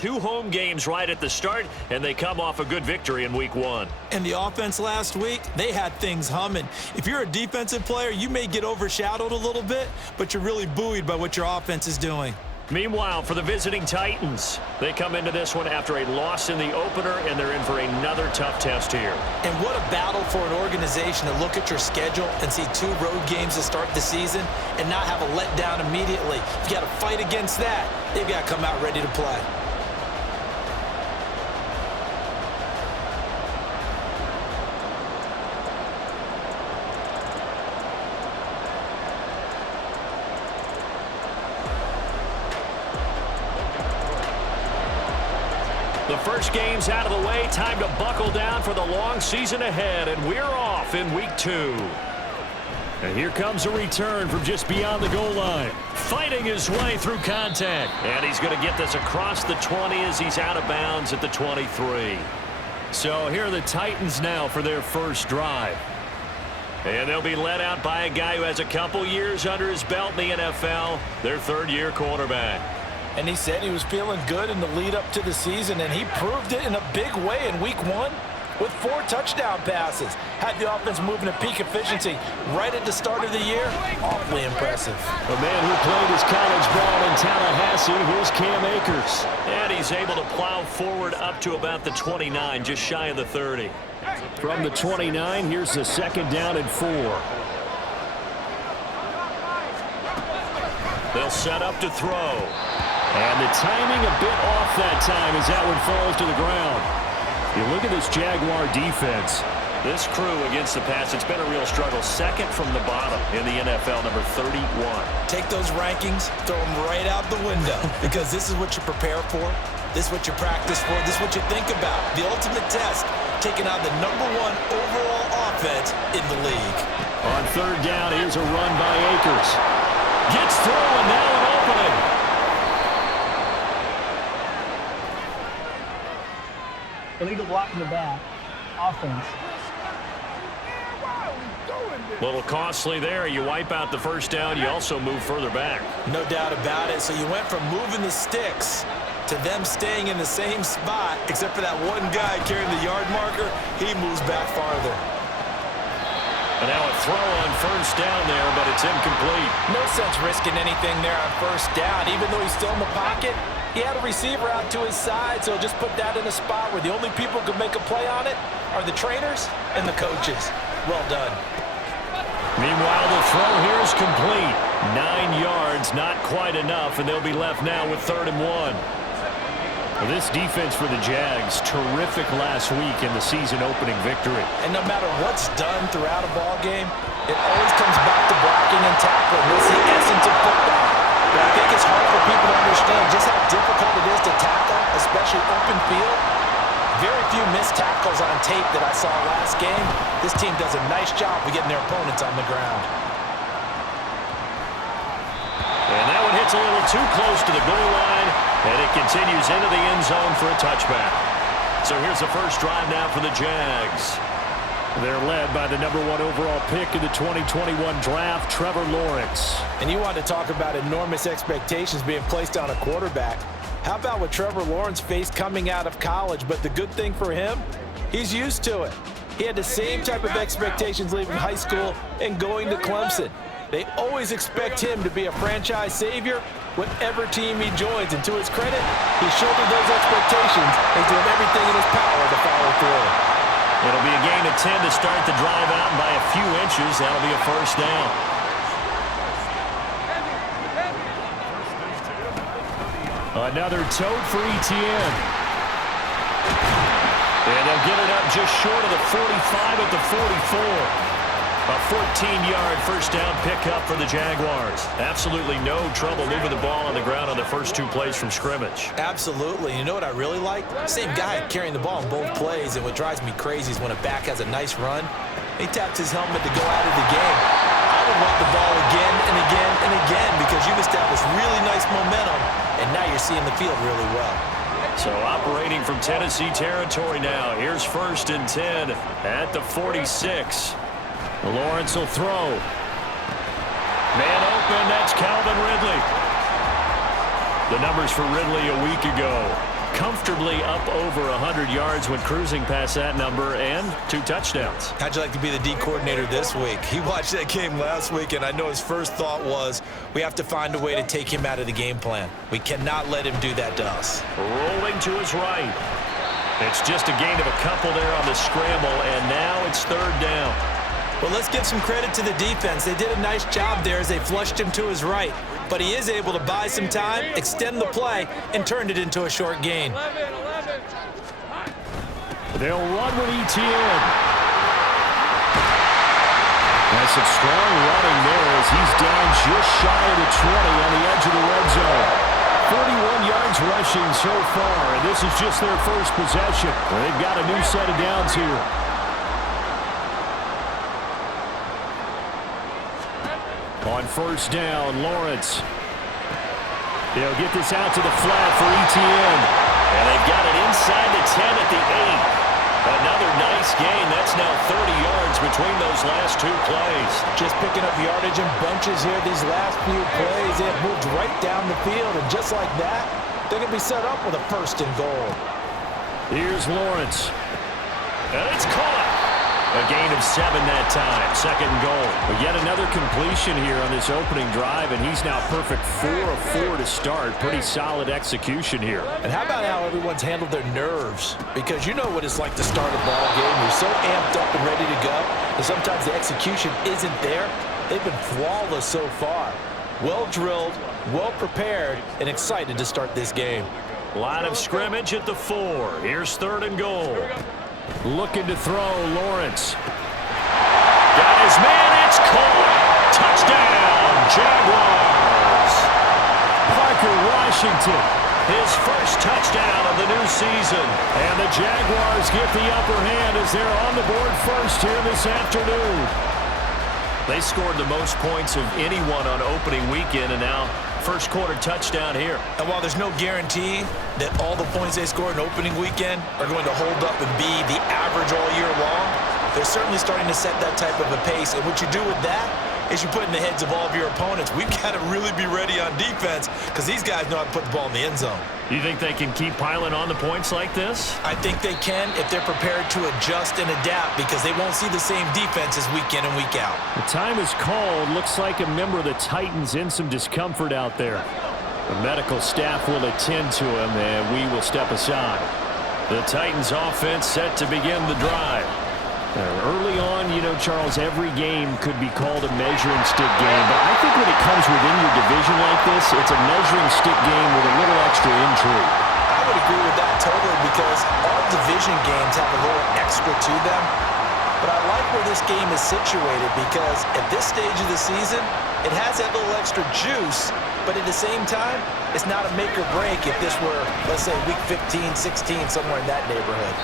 2 home games right at the start, and they come off a good victory in week 1. And the offense last week, they had things humming. If you're a defensive player, you may get overshadowed a little bit, but you're really buoyed by what your offense is doing. Meanwhile, for the visiting Titans, they come into this one after a loss in the opener, and they're in for another tough test here. And what a battle for an organization to look at your schedule and see 2 road games to start the season and not have a letdown immediately. You got to fight against that. They've got to come out ready to play. The first game's out of the way. Time to buckle down for the long season ahead, and we're off in week 2. And here comes a return from just beyond the goal line. Fighting his way through contact. And he's going to get this across the 20 as he's out of bounds at the 23. So here are the Titans now for their first drive. And they'll be led out by a guy who has a couple years under his belt in the NFL, their third-year quarterback. And he said he was feeling good in the lead up to the season, and he proved it in a big way in week 1 with 4 touchdown passes. Had the offense moving at peak efficiency right at the start of the year. Awfully impressive. A man who played his college ball in Tallahassee, here's Cam Akers. And he's able to plow forward up to about the 29, just shy of the 30. From the 29, here's the second down and 4. They'll set up to throw. And the timing a bit off that time as that one falls to the ground. You look at this Jaguar defense. This crew against the pass, it's been a real struggle. Second from the bottom in the NFL, number 31. Take those rankings, throw them right out the window, because this is what you prepare for. This is what you practice for. This is what you think about. The ultimate test, taking out the #1 overall offense in the league. On third down, here's a run by Akers. Gets through, and now an opening. Illegal block in the back. Offense. Little costly there. You wipe out the first down. You also move further back. No doubt about it. So you went from moving the sticks to them staying in the same spot, except for that one guy carrying the yard marker. He moves back farther. And now a throw on first down there, but it's incomplete. No sense risking anything there on first down. Even though he's still in the pocket, he had a receiver out to his side, so just put that in a spot where the only people who can make a play on it are the trainers and the coaches. Well done. Meanwhile, the throw here is complete. 9 yards, not quite enough, and they'll be left now with 3rd and 1. This defense for the Jags, terrific last week in the season-opening victory. And no matter what's done throughout a ball game, it always comes back to blocking and tackling. That's the essence of football. But I think it's hard for people to understand just how difficult it is to tackle, especially open field. Very few missed tackles on tape that I saw last game. This team does a nice job of getting their opponents on the ground. And that one hits a little too close to the goal line, and it continues into the end zone for a touchback. So here's the first drive now for the Jags. They're led by the #1 overall pick in the 2021 draft, Trevor Lawrence. And you want to talk about enormous expectations being placed on a quarterback. How about what Trevor Lawrence faced coming out of college? But the good thing for him, he's used to it. He had the same type of expectations leaving high school and going to Clemson. They always expect him to be a franchise savior whatever team he joins. And to his credit, he shouldered those expectations and doing everything in his power to follow through. It'll be a gain of 10 to start the drive out, and by a few inches, that'll be a first down. Another tote for ETN. And they'll get it up just short of the 45 at the 44. A 14-yard first down pickup for the Jaguars. Absolutely no trouble moving the ball on the ground on the first 2 plays from scrimmage. Absolutely. You know what I really like? Same guy carrying the ball in both plays, and what drives me crazy is when a back has a nice run, he taps his helmet to go out of the game. I would want the ball again and again and again because you've established really nice momentum, and now you're seeing the field really well. So operating from Tennessee territory now. Here's 1st and 10 at the 46. Lawrence will throw. Man open, that's Calvin Ridley. The numbers for Ridley a week ago. comfortably up over 100 yards when cruising past that number, and 2 touchdowns. How'd you like to be the D coordinator this week? He watched that game last week, and I know his first thought was, we have to find a way to take him out of the game plan. We cannot let him do that to us. Rolling to his right. It's just a gain of a couple there on the scramble, and now it's 3rd down. Well, let's give some credit to the defense. They did a nice job there as they flushed him to his right. But he is able to buy some time, extend the play, and turned it into a short gain. They'll run with ETN. That's some strong running there as he's down just shy of the 20 on the edge of the red zone. 41 yards rushing so far, and this is just their first possession. They've got a new set of downs here. On 1st down, Lawrence. They'll get this out to the flat for ETN. And they've got it inside the 10 at the 8. Another nice gain. That's now 30 yards between those last 2 plays. Just picking up yardage in bunches here these last few plays. They have moved right down the field, and just like that, they're going to be set up with a 1st and goal. Here's Lawrence. And it's caught. A gain of 7 that time. 2nd and goal. But yet another completion here on this opening drive, and he's now perfect 4 of 4 to start. Pretty solid execution here. And how about how everyone's handled their nerves? Because you know what it's like to start a ball game. You're so amped up and ready to go, and sometimes the execution isn't there. They've been flawless so far. Well drilled, well prepared, and excited to start this game. Line of scrimmage at the 4. Here's 3rd and goal. Looking to throw, Lawrence. Got his man, it's caught. Touchdown, Jaguars. Parker Washington, his first touchdown of the new season. And the Jaguars get the upper hand as they're on the board first here this afternoon. They scored the most points of anyone on opening weekend, and now first quarter touchdown here. And while there's no guarantee that all the points they scored in opening weekend are going to hold up and be the average all year long, they're certainly starting to set that type of a pace. And what you do with that is you put in the heads of all of your opponents, we've got to really be ready on defense because these guys know how to put the ball in the end zone. You think they can keep piling on the points like this? I think they can if they're prepared to adjust and adapt because they won't see the same defenses week in and week out. The time is called. Looks like a member of the Titans in some discomfort out there. The medical staff will attend to him, and we will step aside. The Titans offense set to begin the drive. Early on, you know, Charles, every game could be called a measuring stick game, but I think when it comes within your division like this, it's a measuring stick game with a little extra intrigue. I would agree with that totally because all division games have a little extra to them, but I like where this game is situated because at this stage of the season, it has that little extra juice, but at the same time, it's not a make or break if this were, let's say, week 15, 16, somewhere in that neighborhood.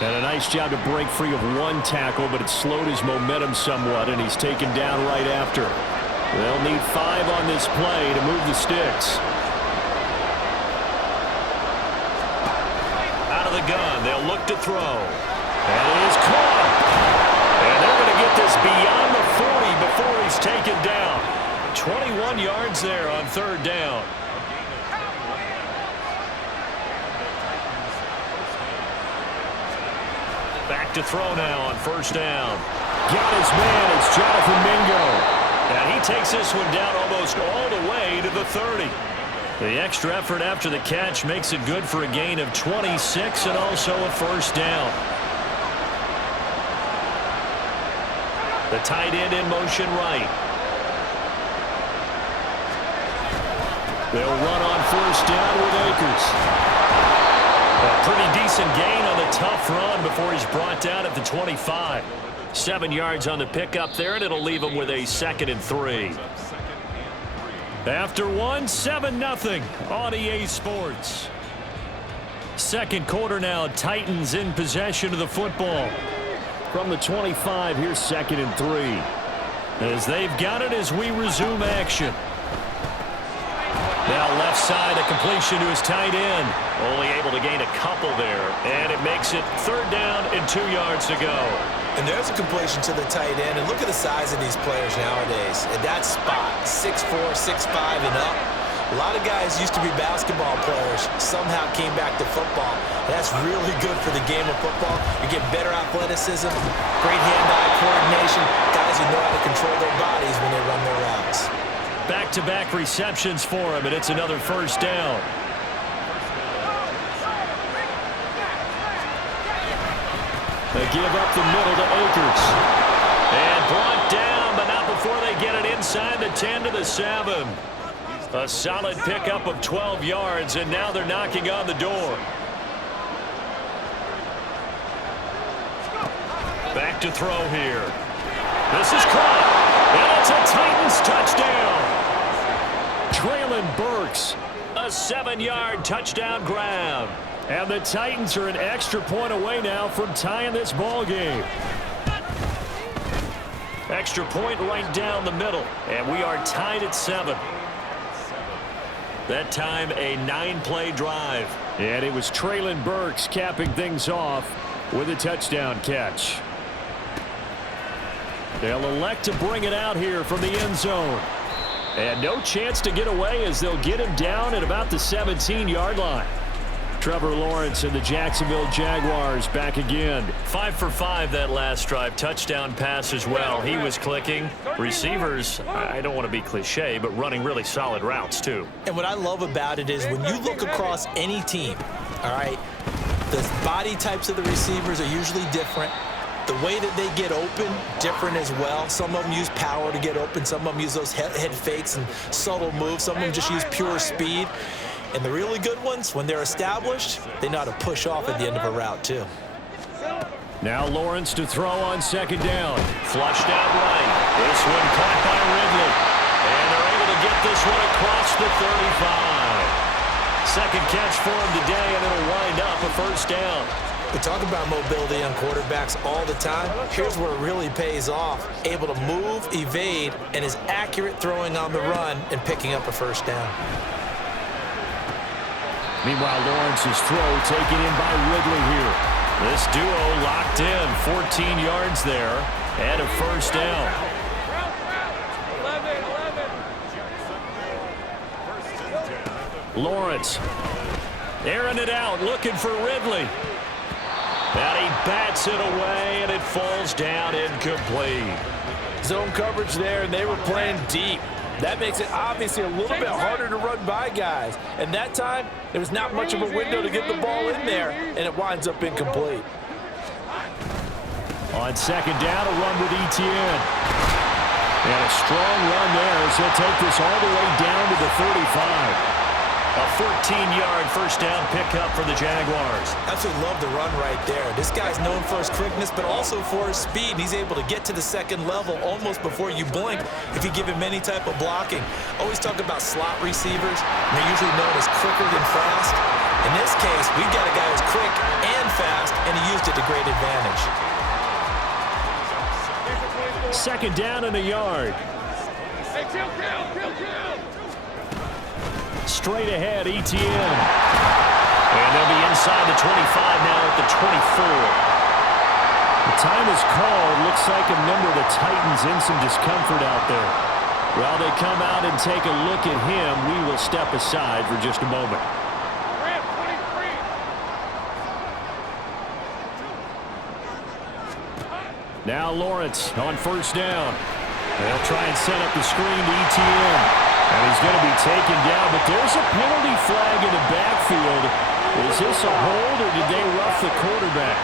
And a nice job to break free of 1 tackle, but it slowed his momentum somewhat, and he's taken down right after. They'll need 5 on this play to move the sticks. Out of the gun, they'll look to throw. And it is caught. And they're going to get this beyond the 40 before he's taken down. 21 yards there on 3rd down. Back to throw now on 1st down. Got his man. It's Jonathan Mingo. And he takes this one down almost all the way to the 30. The extra effort after the catch makes it good for a gain of 26 and also a 1st down. The tight end in motion right. They'll run on 1st down with Akers. A pretty decent gain on the tough run before he's brought down at the 25. 7 yards on the pickup there, and it'll leave him with a 2nd and 3. After 1, 7-0 on EA Sports. Second quarter now, Titans in possession of the football. From the 25, here's 2nd and 3. As they've got it as we resume action. Now left side, a completion to his tight end. Only able to gain a couple there. And it makes it 3rd down and 2 yards to go. And there's a completion to the tight end. And look at the size of these players nowadays. At that spot, 6'4", 6'5", and up. A lot of guys used to be basketball players, somehow came back to football. That's really good for the game of football. You get better athleticism, great hand-eye coordination, guys who know how to control their bodies when they run their routes. Back-to-back receptions for him, and it's another first down. They give up the middle to Akers. And brought down, but not before they get it inside the 10 to the 7. A solid pickup of 12 yards, and now they're knocking on the door. Back to throw here. This is caught, and it's a Titans touchdown. Traylon Burks, a 7-yard touchdown grab. And the Titans are an extra point away now from tying this ball game. Extra point right down the middle, and we are tied at 7. That time a 9-play drive. And it was Traylon Burks capping things off with a touchdown catch. They'll elect to bring it out here from the end zone. And no chance to get away as they'll get him down at about the 17-yard line. Trevor Lawrence and the Jacksonville Jaguars back again. 5 for 5 that last drive. Touchdown pass as well. He was clicking. Receivers, I don't want to be cliche, but running really solid routes too. And what I love about it is when you look across any team, all right, the body types of the receivers are usually different. The way that they get open, different as well. Some of them use power to get open. Some of them use those head fakes and subtle moves. Some of them just use pure speed. And the really good ones, when they're established, they know how to push off at the end of a route, too. Now Lawrence to throw on second down. Flushed out right. This one caught by Ridley. And they're able to get this one across the 35. Second catch for him today, and it'll wind up a first down. We talk about mobility on quarterbacks all the time. Here's where it really pays off. Able to move, evade, and is accurate throwing on the run and picking up a first down. Meanwhile, Lawrence's throw taken in by Ridley here. This duo locked in, 14 yards there, and a first down. Lawrence airing it out, looking for Ridley. And he bats it away, and it falls down incomplete. Zone coverage there, and they were playing deep. That makes it obviously a little bit harder to run by guys. And that time, there was not much of a window to get the ball in there, and it winds up incomplete. On second down, a run with Etienne. And a strong run there as he'll take this all the way down to the 35. A 14-yard first down pickup for the Jaguars. Absolutely love the run right there. This guy's known for his quickness, but also for his speed. He's able to get to the second level almost before you blink if you give him any type of blocking. Always talk about slot receivers. They're usually known as quicker than fast. In this case, we've got a guy who's quick and fast, and he used it to great advantage. Second down and a yard. Hey, kill. Straight ahead, Etienne. And they'll be inside the 25 now at the 24. The time is called. Looks like a member of the Titans in some discomfort out there. While they come out and take a look at him, we will step aside for just a moment. Now Lawrence on first down. They'll try and set up the screen to Etienne. And he's going to be taken down, but there's a penalty flag in the backfield. Is this a hold, or did they rough the quarterback?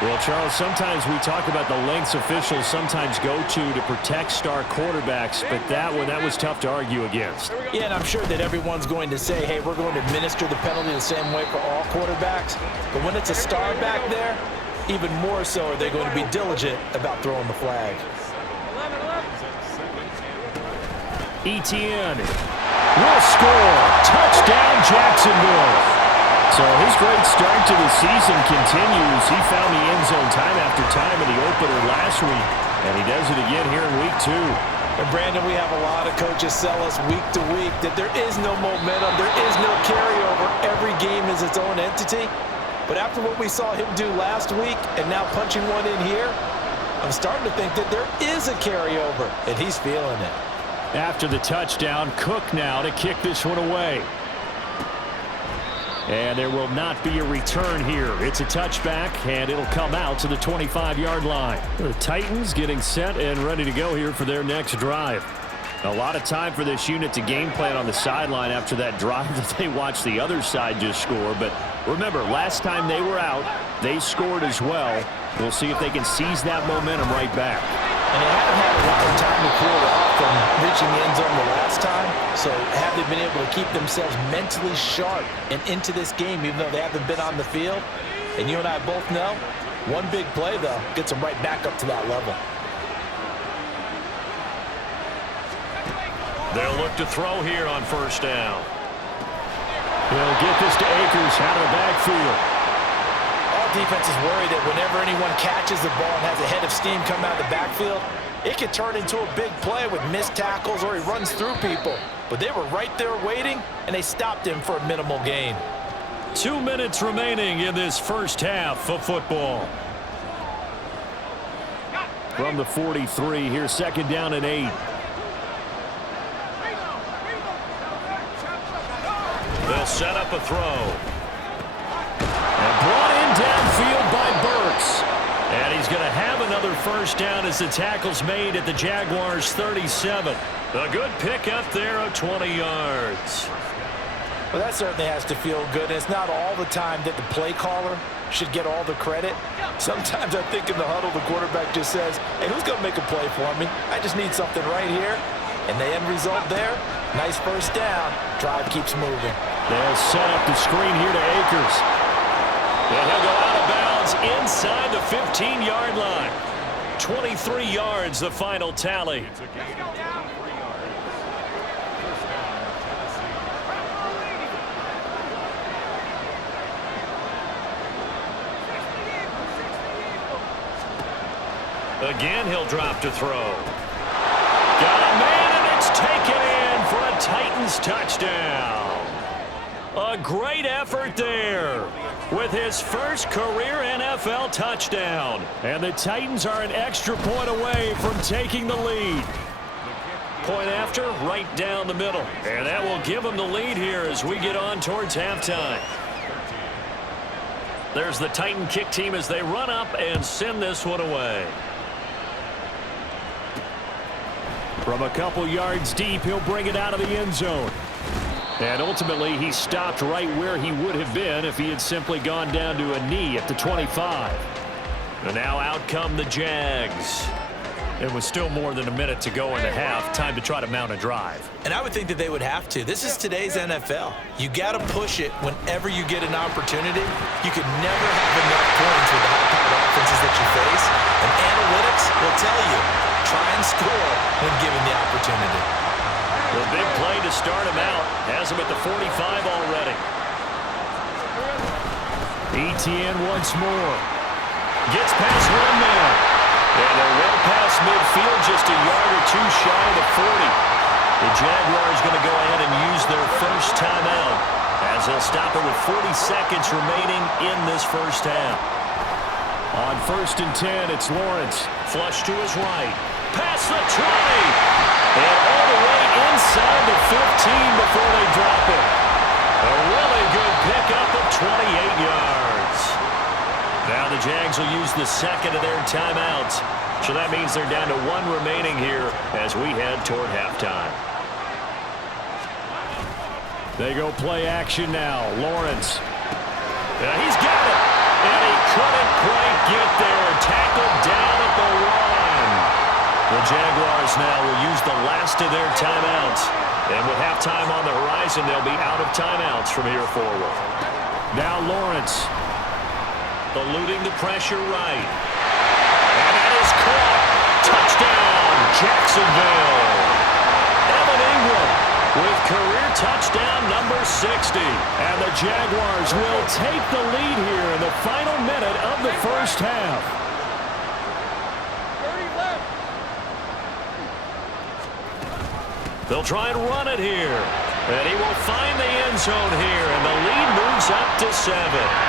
Well, Charles, sometimes we talk about the lengths officials sometimes go to protect star quarterbacks, but that was tough to argue against. Yeah, and I'm sure that everyone's going to say, hey, we're going to administer the penalty the same way for all quarterbacks. But when it's a star back there, even more so are they going to be diligent about throwing the flag. Etienne will score. Touchdown, Jacksonville. So his great start to the season continues. He found the end zone time after time in the opener last week, and he does it again here in week 2. And Brandon, we have a lot of coaches sell us week to week that there is no momentum, there is no carryover. Every game is its own entity. But after what we saw him do last week and now punching one in here, I'm starting to think that there is a carryover, and he's feeling it. After the touchdown, Cook now to kick this one away. And there will not be a return here. It's a touchback, and it'll come out to the 25-yard line. The Titans getting set and ready to go here for their next drive. A lot of time for this unit to game plan on the sideline after that drive that they watched the other side just score. But remember, last time they were out, they scored as well. We'll see if they can seize that momentum right back. And they haven't had a lot of time to cool off from reaching the end zone the last time. So have they been able to keep themselves mentally sharp and into this game, even though they haven't been on the field? And you and I both know, one big play, though, gets them right back up to that level. They'll look to throw here on first down. They'll get this to Akers out of the backfield. All defenses worry that whenever anyone catches the ball and has a head of steam come out of the backfield, it can turn into a big play with missed tackles or he runs through people. But they were right there waiting, and they stopped him for a minimal gain. 2 minutes remaining in this first half of football. From the 43, here's second down and 8. They'll set up a throw. And brought in downfield by Burks. And he's going to have another first down as the tackle's made at the Jaguars' 37. A good pickup there of 20 yards. Well, that certainly has to feel good. And it's not all the time that the play caller should get all the credit. Sometimes I think in the huddle, the quarterback just says, hey, who's going to make a play for me? I just need something right here. And the end result there, nice first down. Drive keeps moving. They'll set up the screen here to Akers. And he'll go out of bounds inside the 15-yard line. 23 yards, the final tally. Again, he'll drop to throw. Got a man, and it's taken in for a Titans touchdown. A great effort there with his first career NFL touchdown. And the Titans are an extra point away from taking the lead. Point after, right down the middle. And that will give them the lead here as we get on towards halftime. There's the Titan kick team as they run up and send this one away. From a couple yards deep, he'll bring it out of the end zone. And ultimately, he stopped right where he would have been if he had simply gone down to a knee at the 25. And now out come the Jags. It was still more than a minute to go in the half. Time to try to mount a drive. And I would think that they would have to. This is today's NFL. You got to push it whenever you get an opportunity. You can never have enough points with the high-powered offenses that you face. And analytics will tell you, try and score when given the opportunity. The big play to start him out. Has him at the 45 already. Etienne once more. Gets past one man. And they're well past midfield, just a yard or two shy of the 40. The Jaguars going to go ahead and use their first timeout as they'll stop it with 40 seconds remaining in this first half. On 1st and 10, it's Lawrence. Flush to his right. Past the 20. And all the way inside the 15 before they drop it. A really good pickup of 28 yards. Now the Jags will use the second of their timeouts. So that means they're down to one remaining here as we head toward halftime. They go play action now. Lawrence. Yeah, he's got it. And he couldn't quite get there. Tackled down at the 1. The Jaguars now will use the last of their timeouts. And with halftime on the horizon, they'll be out of timeouts from here forward. Now Lawrence. Eluding the pressure right. And that is caught. Touchdown, Jacksonville. Evan Ingram with career touchdown number 60. And the Jaguars will take the lead here in the final minute of the first half. They'll try and run it here. And he will find the end zone here. And the lead moves It's up to 7.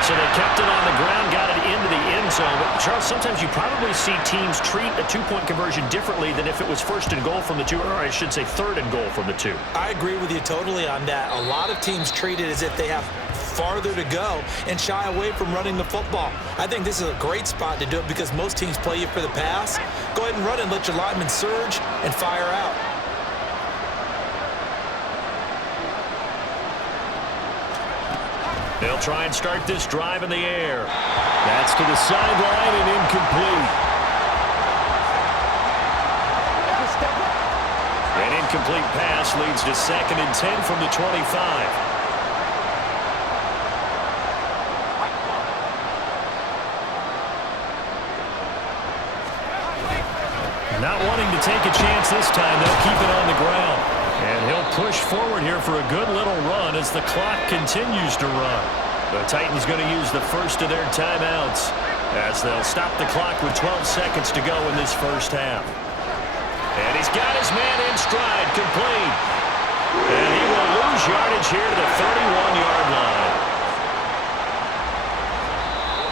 So they kept it on the ground, got it into the end zone. But Charles, sometimes you probably see teams treat a two-point conversion differently than if it was first and goal from the 2, or I should say third and goal from the 2. I agree with you totally on that. A lot of teams treat it as if they have farther to go and shy away from running the football. I think this is a great spot to do it because most teams play you for the pass. Go ahead and run and let your linemen surge and fire out. They'll try and start this drive in the air. That's to the sideline and incomplete. An incomplete pass leads to 2nd and 10 from the 25. Not wanting to take a chance this time, they'll keep it on the ground. And he'll push forward here for a good little run as the clock continues to run. The Titans going to use the first of their timeouts as they'll stop the clock with 12 seconds to go in this first half. And he's got his man in stride, complete. And he will lose yardage here to the 31-yard line.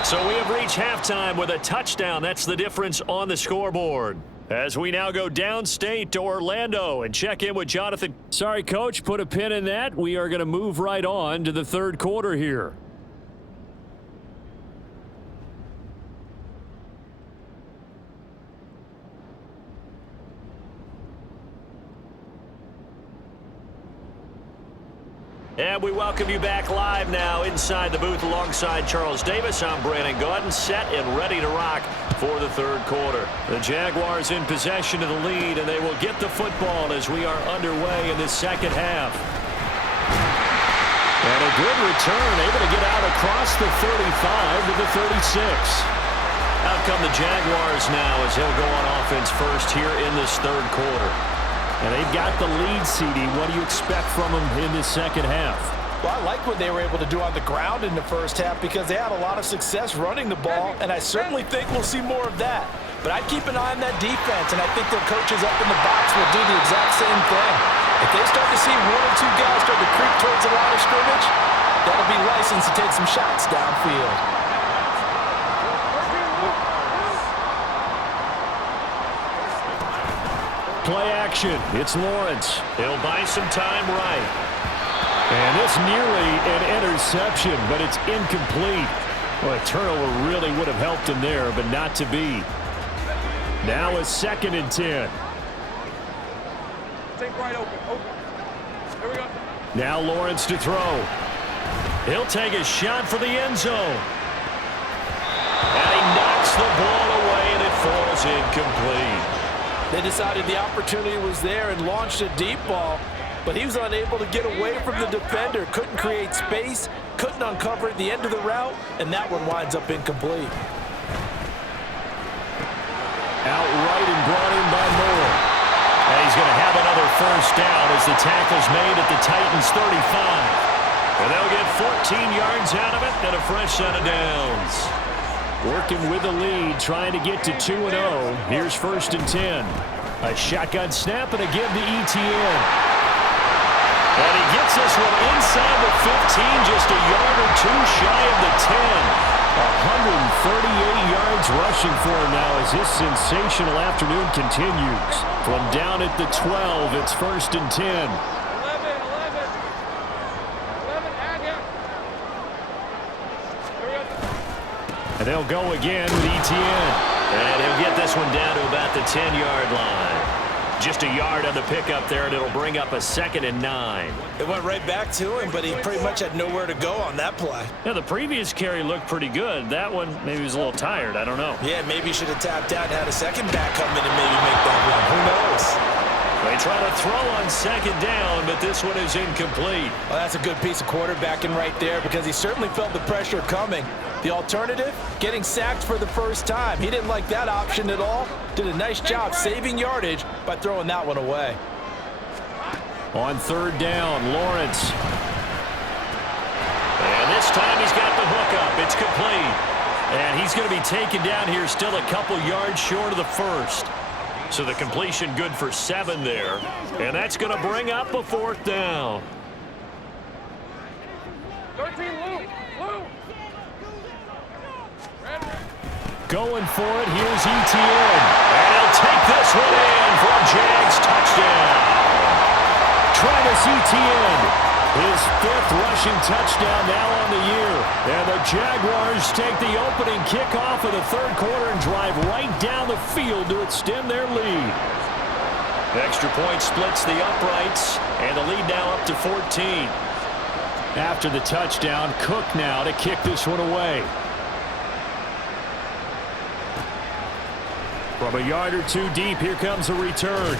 So we have reached halftime with a touchdown. That's the difference on the scoreboard. As we now go downstate to Orlando and check in with Jonathan. Sorry, Coach, put a pin in that. We are going to move right on to the third quarter here. And we welcome you back live now inside the booth alongside Charles Davis. I'm Brandon Gaudin, set and ready to rock for the third quarter. The Jaguars in possession of the lead, and they will get the football as we are underway in this second half. And a good return, able to get out across the 35 to the 36. Out come the Jaguars now as he'll go on offense first here in this third quarter. And they've got the lead, CD. What do you expect from them in this second half? Well, I like what they were able to do on the ground in the first half because they had a lot of success running the ball, and I certainly think we'll see more of that. But I'd keep an eye on that defense, and I think their coaches up in the box will do the exact same thing. If they start to see 1 or 2 guys start to creep towards the line of scrimmage, that'll be license to take some shots downfield. Play action. It's Lawrence. He'll buy some time right. And it's nearly an interception, but it's incomplete. Well, a turnover really would have helped him there, but not to be. Now a 2nd and 10. Take right open. Here we go. Now Lawrence to throw. He'll take a shot for the end zone. And he knocks the ball away, and it falls incomplete. They decided the opportunity was there and launched a deep ball, but he was unable to get away from the defender, couldn't create space, couldn't uncover at the end of the route, and that one winds up incomplete. Outright and brought in by Moore. And he's going to have another first down as the tackle's made at the Titans' 35. And they'll get 14 yards out of it and a fresh set of downs. Working with the lead, trying to get to 2-0. Here's 1st and 10. A shotgun snap and a give to ETN. And he gets this one inside the 15, just a yard or 2 shy of the 10. 138 yards rushing for him now as his sensational afternoon continues. From down at the 12, it's 1st and 10. 11, Aggie. Here we go. And they'll go again with ETN. And he'll get this one down to about the 10-yard line. Just a yard on the pickup there, and it'll bring up a 2nd and 9. It went right back to him, but he pretty much had nowhere to go on that play. Yeah, the previous carry looked pretty good. That one, maybe he was a little tired. I don't know. Yeah, maybe he should have tapped out and had a second back come in and maybe make that run. Who knows? They try to throw on 2nd down, but this one is incomplete. Well, that's a good piece of quarterbacking right there because he certainly felt the pressure coming. The alternative, getting sacked for the first time. He didn't like that option at all. Did a nice job saving yardage by throwing that one away. On 3rd down, Lawrence. And this time he's got the hook up. It's complete. And he's going to be taken down here still a couple yards short of the first. So the completion good for 7 there. And that's going to bring up a 4th down. 13 loop. Going for it, here's ETN. And he'll take this one in for a Jags touchdown. Travis Etienne, his 5th rushing touchdown now on the year. And the Jaguars take the opening kickoff of the 3rd quarter and drive right down the field to extend their lead. The extra point splits the uprights, and the lead now up to 14. After the touchdown, Cook now to kick this one away. From a yard or two deep, here comes a return.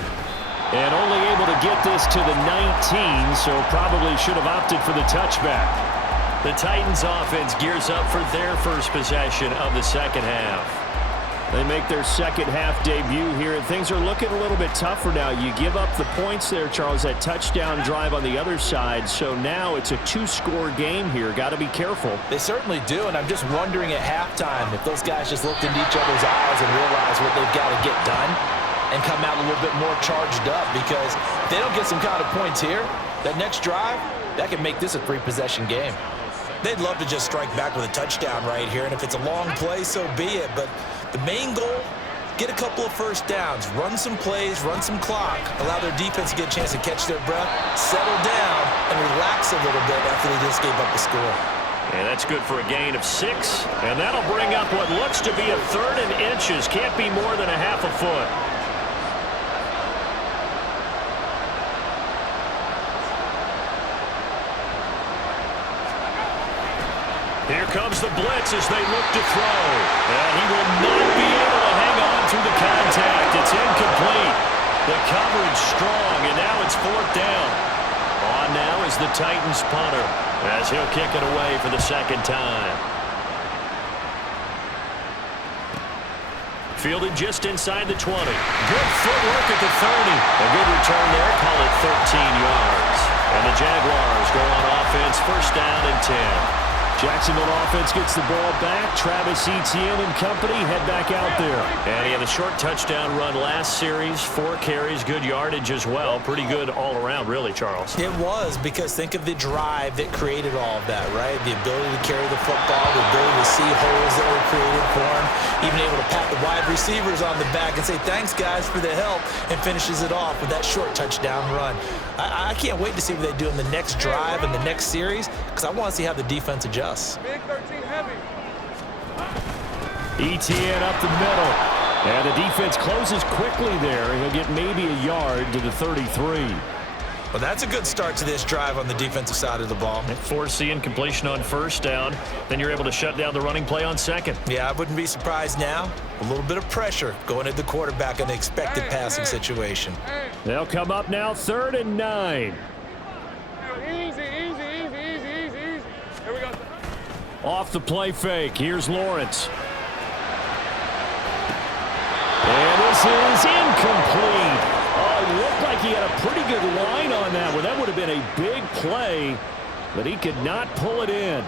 And only able to get this to the 19, so probably should have opted for the touchback. The Titans offense gears up for their first possession of the 2nd half. They make their 2nd half debut here, and things are looking a little bit tougher now. You give up the points there, Charles, that touchdown drive on the other side. So now it's a 2-score game here. Got to be careful. They certainly do, and I'm just wondering at halftime if those guys just looked into each other's eyes and realized what they've got to get done and come out a little bit more charged up, because if they don't get some kind of points here, that next drive, that can make this a 3-possession game. They'd love to just strike back with a touchdown right here, and if it's a long play, so be it. But the main goal, get a couple of first downs, run some plays, run some clock, allow their defense to get a chance to catch their breath, settle down, and relax a little bit after they just gave up the score. And that's good for a gain of 6. And that'll bring up what looks to be a 3rd and inches. Can't be more than a half a foot. Here comes the blitz as they look to throw. And he will not be able to hang on through the contact. It's incomplete. The coverage strong, and now it's 4th down. On now is the Titans punter, as he'll kick it away for the 2nd time. Fielded just inside the 20. Good footwork at the 30. A good return there. Call it 13 yards. And the Jaguars go on offense, 1st down and 10. Jacksonville offense gets the ball back. Travis Etienne and company head back out there. And he had a short touchdown run last series. 4 carries, good yardage as well. Pretty good all around, really, Charles. It was, because think of the drive that created all of that, right? The ability to carry the football, the ability to see holes that were created for him, even able to pat the wide receivers on the back and say, thanks, guys, for the help, and finishes it off with that short touchdown run. I can't wait to see what they do in the next drive and the next series, because I want to see how the defense adjusts. Big 13 heavy. ETN up the middle. And the defense closes quickly there. He'll get maybe a yard to the 33. Well, that's a good start to this drive on the defensive side of the ball. Force the incompletion on 1st down. Then you're able to shut down the running play on 2nd. Yeah, I wouldn't be surprised now. A little bit of pressure going at the quarterback in the expected passing situation. They'll come up now 3rd and 9. Easy. Here we go. Off the play fake. Here's Lawrence. And this is incomplete. Oh, it looked like he had a pretty good line on that one. That would have been a big play, but he could not pull it in.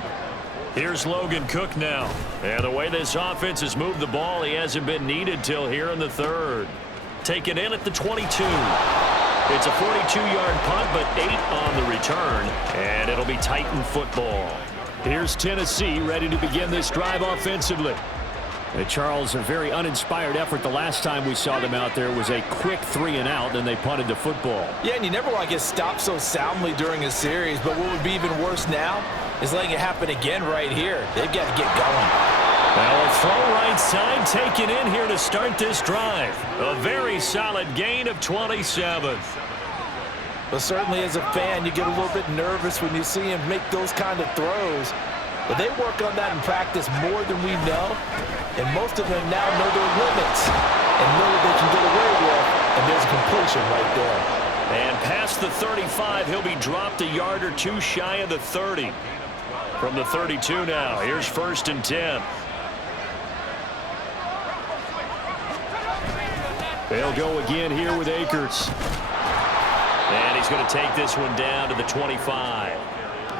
Here's Logan Cook now. And the way this offense has moved the ball, he hasn't been needed till here in the 3rd. Taken in at the 22. It's a 42-yard punt, but 8 on the return, and it'll be Titan football. Here's Tennessee ready to begin this drive offensively. Charles, a very uninspired effort. The last time we saw them out there was a quick 3-and-out, then they punted the football. Yeah, and you never want to get stopped so soundly during a series, but what would be even worse now is letting it happen again right here. They've got to get going. Well, a throw right side taken in here to start this drive. A very solid gain of 27. But certainly as a fan, you get a little bit nervous when you see him make those kind of throws. But they work on that in practice more than we know. And most of them now know their limits and know what they can get away with. And there's a completion right there. And past the 35, he'll be dropped a yard or two shy of the 30. From the 32 now, here's 1st and 10. They'll go again here with Akers. And he's going to take this one down to the 25.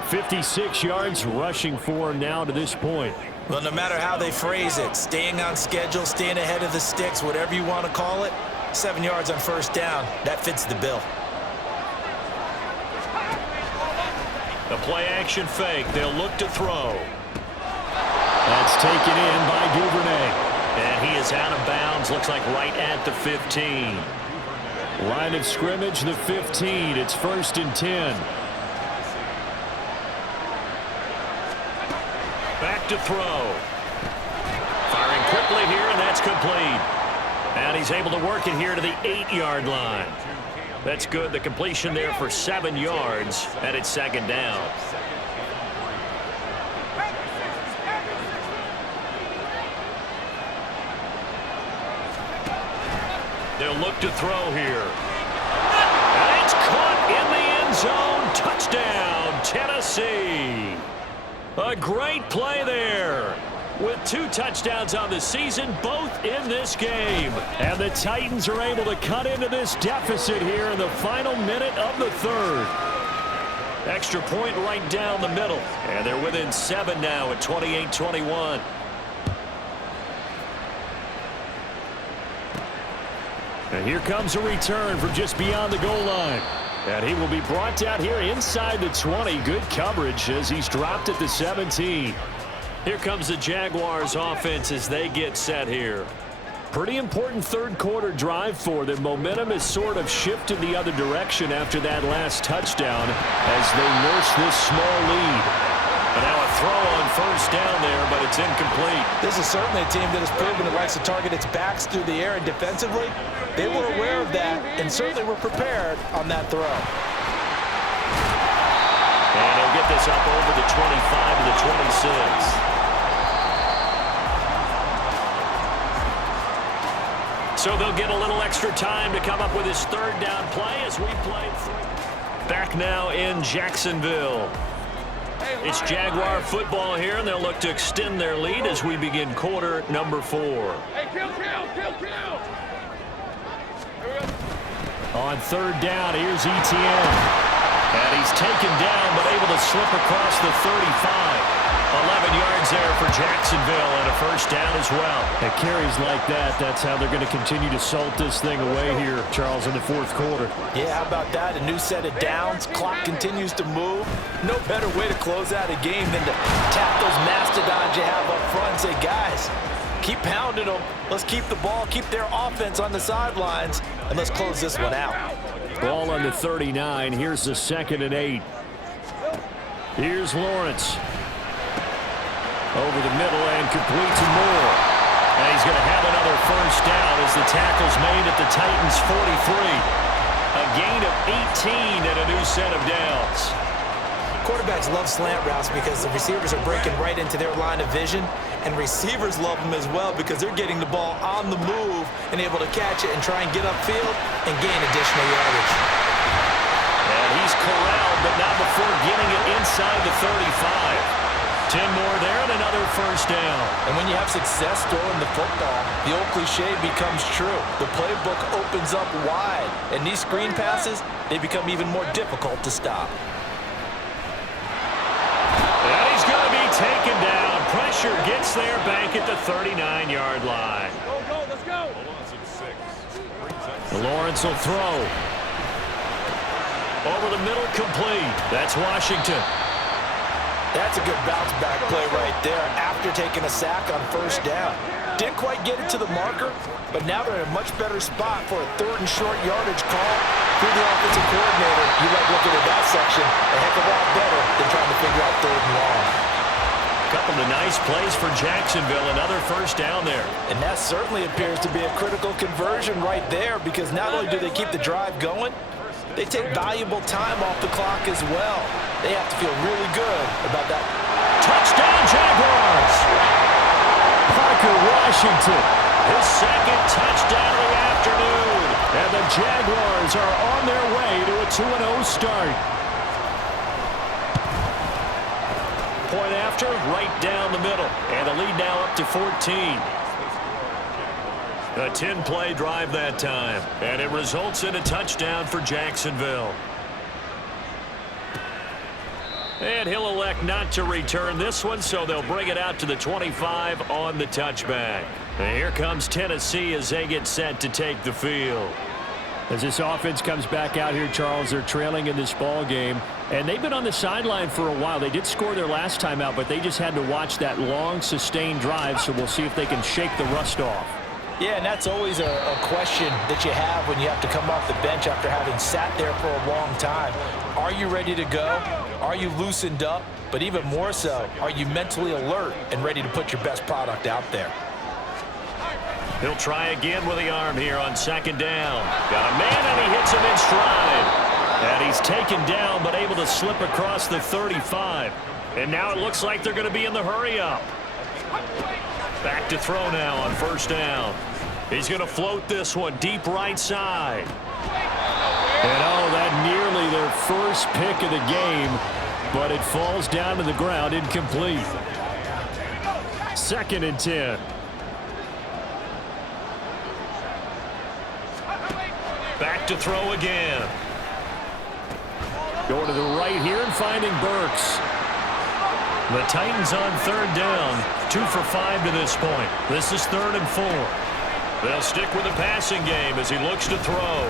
56 yards rushing for him now to this point. Well, no matter how they phrase it, staying on schedule, staying ahead of the sticks, whatever you want to call it, 7 yards on 1st down, that fits the bill. A play-action fake. They'll look to throw. That's taken in by Duvernay. And he is out of bounds, looks like right at the 15. Line of scrimmage, the 15. It's 1st and 10. Back to throw. Firing quickly here, and that's complete. And he's able to work it here to the 8-yard line. That's good. The completion there for 7 yards, and it's 2nd down. They'll look to throw here. And it's caught in the end zone. Touchdown, Tennessee. A great play there. With 2 touchdowns on the season, both in this game. And the Titans are able to cut into this deficit here in the final minute of the 3rd. Extra point right down the middle. And they're within 7 now at 28-21. And here comes a return from just beyond the goal line. And he will be brought down here inside the 20. Good coverage as he's dropped at the 17. Here comes the Jaguars offense as they get set here. Pretty important 3rd quarter drive for them. Momentum has sort of shifted the other direction after that last touchdown as they nurse this small lead. And now a throw on 1st down there, but it's incomplete. This is certainly a team that has proven it likes to target its backs through the air, and defensively, they were aware of that and certainly were prepared on that throw. And he'll get this up over the 25 to the 26. So they'll get a little extra time to come up with his 3rd down play as we play through. Back now in Jacksonville. It's Jaguar football here, and they'll look to extend their lead as we begin quarter number 4. Hey, kill. On 3rd down, here's Etienne. And he's taken down, but able to slip across the 35. 11 yards there for Jacksonville, and a 1st down as well. At carries like that, that's how they're going to continue to salt this thing away here, Charles, in the 4th quarter. Yeah, how about that? A new set of downs. Clock continues to move. No better way to close out a game than to tap those mastodons you have up front and say, guys, keep pounding them. Let's keep the ball, keep their offense on the sidelines, and let's close this one out. Ball on the 39. Here's the 2nd and 8. Here's Lawrence. Over the middle and complete to Moore. And he's going to have another 1st down as the tackle's made at the Titans' 43. A gain of 18 and a new set of downs. Quarterbacks love slant routes because the receivers are breaking right into their line of vision, and receivers love them as well because they're getting the ball on the move and able to catch it and try and get upfield and gain additional yardage. And he's corralled, but not before getting it inside the 35. 10 more there and another 1st down. And when you have success throwing the football, the old cliche becomes true. The playbook opens up wide, and these screen passes, they become even more difficult to stop. And he's going to be taken down. Pressure gets there back at the 39-yard line. Go, let's go. Lawrence will throw. Over the middle, complete. That's Washington. That's a good bounce-back play right there after taking a sack on 1st down. Didn't quite get it to the marker, but now they're in a much better spot for a 3rd and short yardage call through the offensive coordinator. You like looking at that section a heck of a lot better than trying to figure out 3rd and long. Couple of nice plays for Jacksonville. Another 1st down there. And that certainly appears to be a critical conversion right there because not only do they keep the drive going, they take valuable time off the clock as well. They have to feel really good about that. Touchdown, Jaguars! Parker Washington, his 2nd touchdown of the afternoon. And the Jaguars are on their way to a 2-0 start. Point after, right down the middle. And the lead now up to 14. A 10-play drive that time. And it results in a touchdown for Jacksonville. And he'll elect not to return this one, so they'll bring it out to the 25 on the touchback. And here comes Tennessee as they get set to take the field. As this offense comes back out here, Charles, they're trailing in this ball game, and they've been on the sideline for a while. They did score their last time out, but they just had to watch that long, sustained drive, so we'll see if they can shake the rust off. Yeah, and that's always a question that you have when you have to come off the bench after having sat there for a long time. Are you ready to go? Are you loosened up? But even more so, are you mentally alert and ready to put your best product out there? He'll try again with the arm here on second down. Got a man, and he hits him in stride. And he's taken down, but able to slip across the 35. And now it looks like they're going to be in the hurry-up. Back to throw now on first down. He's going to float this one deep right side. And oh, that nearly their first pick of the game, but it falls down to the ground, incomplete. 2nd and 10. Back to throw again. Going to the right here and finding Burks. The Titans on 3rd down. 2 for 5 to this point. This is 3rd and 4. They'll stick with the passing game as he looks to throw.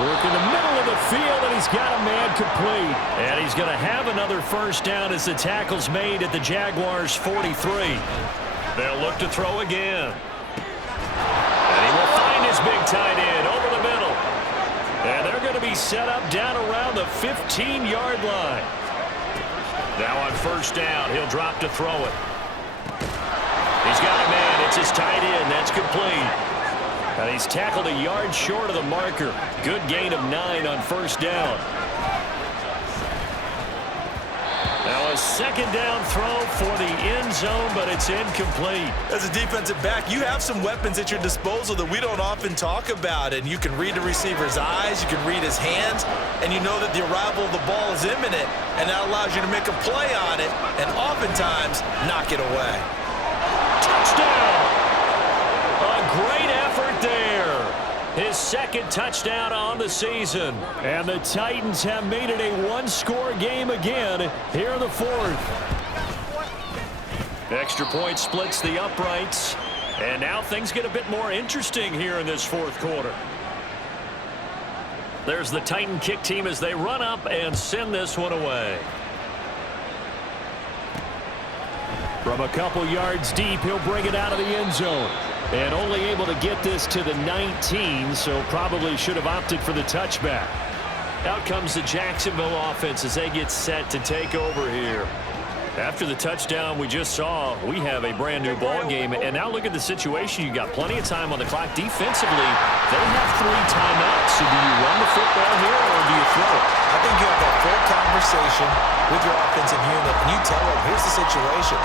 Work in the middle of the field, and he's got a man complete. And he's going to have another first down as the tackle's made at the Jaguars' 43. They'll look to throw again. And he will find his big tight end over the middle. And they're going to be set up down around the 15-yard line. Now on first down, he'll drop to throw it. He's got a man. It's his tight end. That's complete. And he's tackled a yard short of the marker. Good gain of 9 on first down. Now a second down throw for the end zone, but it's incomplete. As a defensive back, you have some weapons at your disposal that we don't often talk about. And you can read the receiver's eyes, you can read his hands, and you know that the arrival of the ball is imminent, and that allows you to make a play on it and oftentimes knock it away. Touchdown! A great effort there. His 2nd touchdown on the season. And the Titans have made it a one-score game again here in the 4th. Extra point splits the uprights. And now things get a bit more interesting here in this 4th quarter. There's the Titan kick team as they run up and send this one away. From a couple yards deep, he'll bring it out of the end zone. And only able to get this to the 19, so probably should have opted for the touchback. Out comes the Jacksonville offense as they get set to take over here. After the touchdown we just saw, we have a brand new ball game. And now look at the situation. You got plenty of time on the clock. Defensively, they have 3 timeouts. So do you run the football here or do you throw it? I think you have that full conversation with your offensive unit, and you tell them, here's the situation.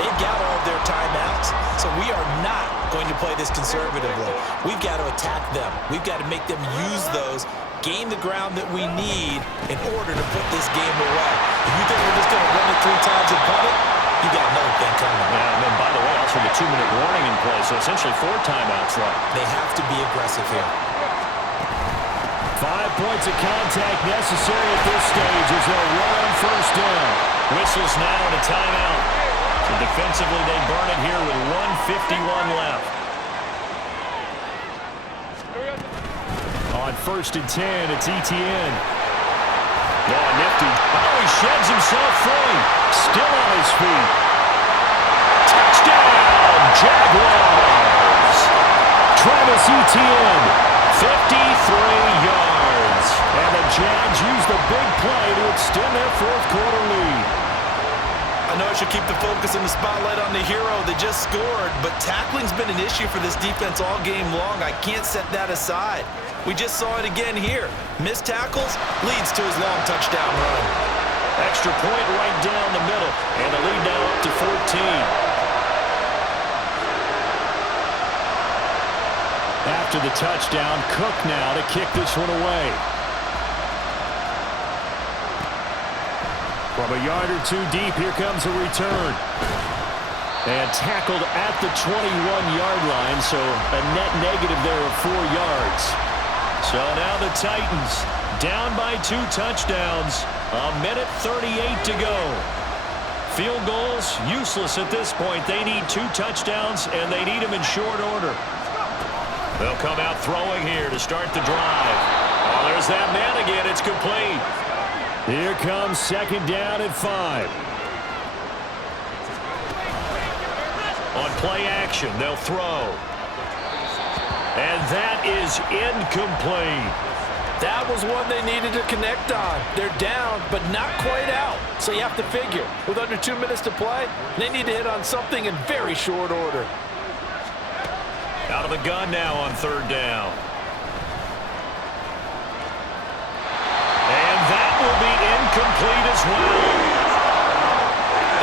They've got all of their timeouts, so we are not going to play this conservatively. We've got to attack them. We've got to make them use those, gain the ground that we need in order to put this game away. If you think we're just going to run it 3 times and punt it, you got another thing coming. Yeah, and then, by the way, also the 2-minute warning in play, so essentially 4 timeouts left. They have to be aggressive here. 5 points of contact necessary at this stage as they'll run on first down. Whistles now and a timeout. So defensively, they burn it here with 1:51 left. On 1st and 10, it's Etienne. Oh, nifty. Oh, he sheds himself free. Still on his feet. Touchdown, Jaguars. Travis Etienne, 53 yards. And the Jags use the big play to extend their 4th quarter lead. I know I should keep the focus and the spotlight on the hero that just scored, but tackling's been an issue for this defense all game long. I can't set that aside. We just saw it again here. Missed tackles leads to his long touchdown run. Extra point right down the middle, and the lead now up to 14. After the touchdown, Cook now to kick this one away. From a yard or 2 deep, here comes a return. And tackled at the 21-yard line, so a net negative there of 4 yards. So now the Titans down by 2 touchdowns. 1:38 to go. Field goals useless at this point. They need 2 touchdowns, and they need them in short order. They'll come out throwing here to start the drive. Oh, there's that man again. It's complete. Here comes second down and 5. On play action, they'll throw. And that is incomplete. That was one they needed to connect on. They're down, but not quite out. So you have to figure, with under 2 minutes to play, they need to hit on something in very short order. Out of the gun now on third down. And that will be incomplete as well.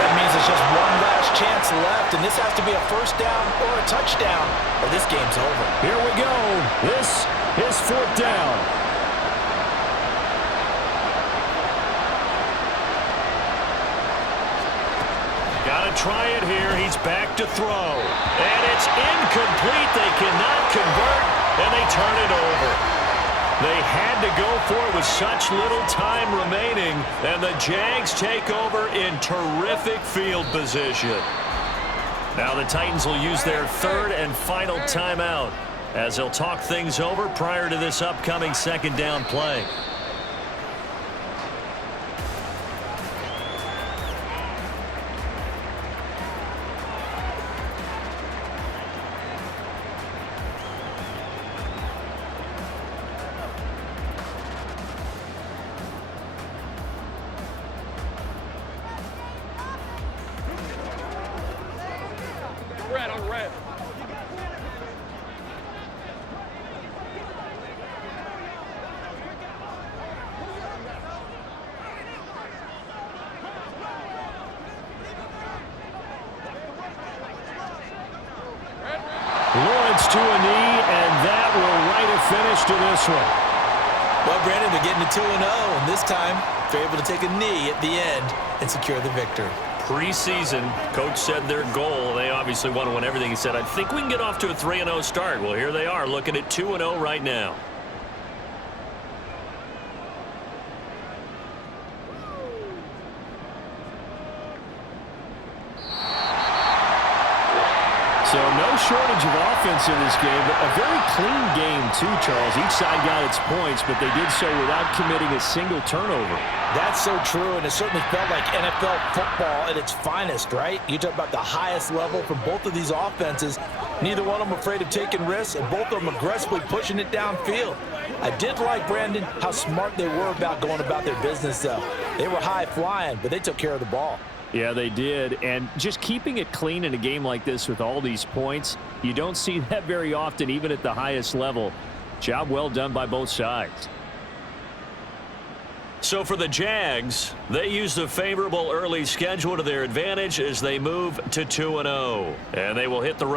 That means it's just one last chance left, and this has to be a first down or a touchdown, or this game's over. Here we go. This is fourth down. Got to try it here. He's back to throw. And it's incomplete. They cannot convert, and they turn it over. They had to go for it with such little time remaining, and the Jags take over in terrific field position. Now the Titans will use their third and final timeout as they'll talk things over prior to this upcoming second down play. Red on red. Lawrence to a knee, and that will write a finish to this one. Well, Brandon, they're getting to 2-0, and this time they're able to take a knee at the end and secure the victory. Preseason, coach said their goal, they obviously want to win everything. He said, I think we can get off to a 3-0 start. Well, here they are looking at 2-0 right now. So no shortage of offense in this game, but a very clean game too, Charles. Each side got its points, but they did so without committing a single turnover. That's so true, and it certainly felt like NFL football at its finest, right? You talk about the highest level from both of these offenses. Neither one of them afraid of taking risks, and both of them aggressively pushing it downfield. I did like, Brandon, how smart they were about going about their business, though. They were high-flying, but they took care of the ball. Yeah, they did, and just keeping it clean in a game like this with all these points, you don't see that very often, even at the highest level. Job well done by both sides. So for the Jags, they used a favorable early schedule to their advantage as they move to 2-0, and they will hit the road.